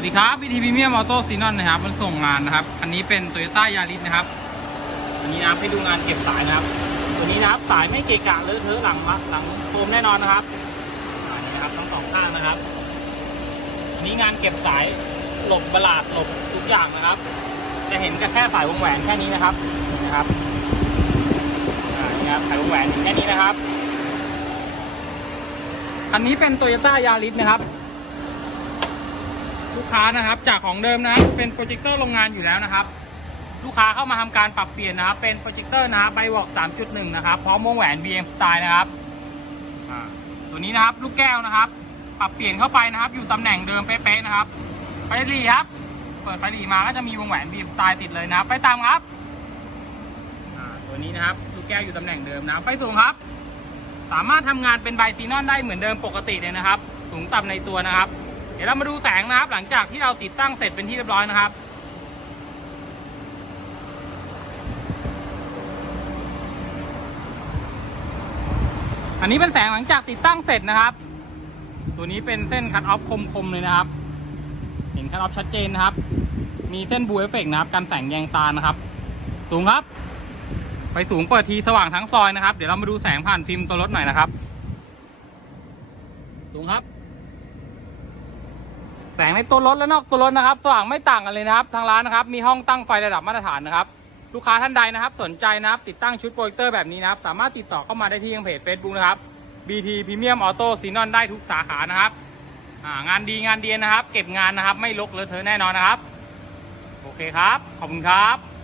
วัสดีครับ BT Premium Auto s e n o n นนะครับ มันส่งงานนะครับ อันนี้เป็น Toyota Yaris นะครับ อันนี้นะให้ดูงานเก็บสายนะครับ ตัวนี้นะครับสายไม่เกะกะเลอะเทอะหลังมะหลังโฟมแน่นอนนะครับอ่านี่นะครับทั้งสองข้างนะครับ อันนี้งานเก็บสายหลบบลาดหลบทุกอย่างนะครับ จะเห็นแค่สายวงแหวนแค่นี้นะครับ นะครับอ่านี่ครับสายวงแหวนแค่นี้นะครับคันนี้เป็น Toyota Yaris นะครับ ลูกค้านะครับ จากของเดิมนะเป็นโปรเจคเตอร์โรงงานอยู่แล้วนะครับ ลูกค้าเข้ามาทำการปรับเปลี่ยนนะครับ เป็นโปรเจคเตอร์นะครับบวอก3.1 นะครับพร้อมวงแหวน BM Style นะครับตัวนี้นะครับลูกแก้วนะครับ ปรับเปลี่ยนเข้าไปนะครับ อยู่ตำแหน่งเดิมเป๊ะๆนะครับไฟหลีครับ เปิดไฟหลีมาก็จะมีวงแหวน BM Style ติดเลยนะครับ ไปตามครับตัวนี้นะครับลูกแก้วอยู่ตำแหน่งเดิมนะไฟสูงครับ สามารถทำงานเป็นไบซีนอนได้เหมือนเดิมปกติเลยนะครับ สูงต่ำในตัวนะครับ เดี๋ยวเรามาดูแสงนะครับ หลังจากที่เราติดตั้งเสร็จเป็นที่เรียบร้อยนะครับอันนี้เป็นแสงหลังจากติดตั้งเสร็จนะครับ ตัวนี้เป็นเส้นคัตออฟคมๆเลยนะครับ เห็นคัตออฟชัดเจนนะครับ มีเส้นบูเอฟเฟกนะครับกันแสงแยงตานะครับ สูงครับไฟสูงเปิดทีสว่างทั้งซอยนะครับ เดี๋ยวเรามาดูแสงผ่านฟิล์มตัวรถหน่อยนะครับ สูงครับ แสงในตัวรถและนอกตัวรถนะครับ สว่างไม่ต่างกันเลยนะครับ ทางร้านนะครับ มีห้องตั้งไฟระดับมาตรฐานนะครับ ลูกค้าท่านใดนะครับ สนใจนะครับ ติดตั้งชุดโปรเจคเตอร์แบบนี้นะครับ สามารถติดต่อเข้ามาได้ที่ยังเพจ Facebook นะครับ BT Premium Auto s e n o n ได้ทุกสาขานะครับงานดีงานเดียนนะครับ เก็บงานนะครับ ไม่ลกเลอะเทอะแน่นอนนะครับ โอเคครับ ขอบคุณครับ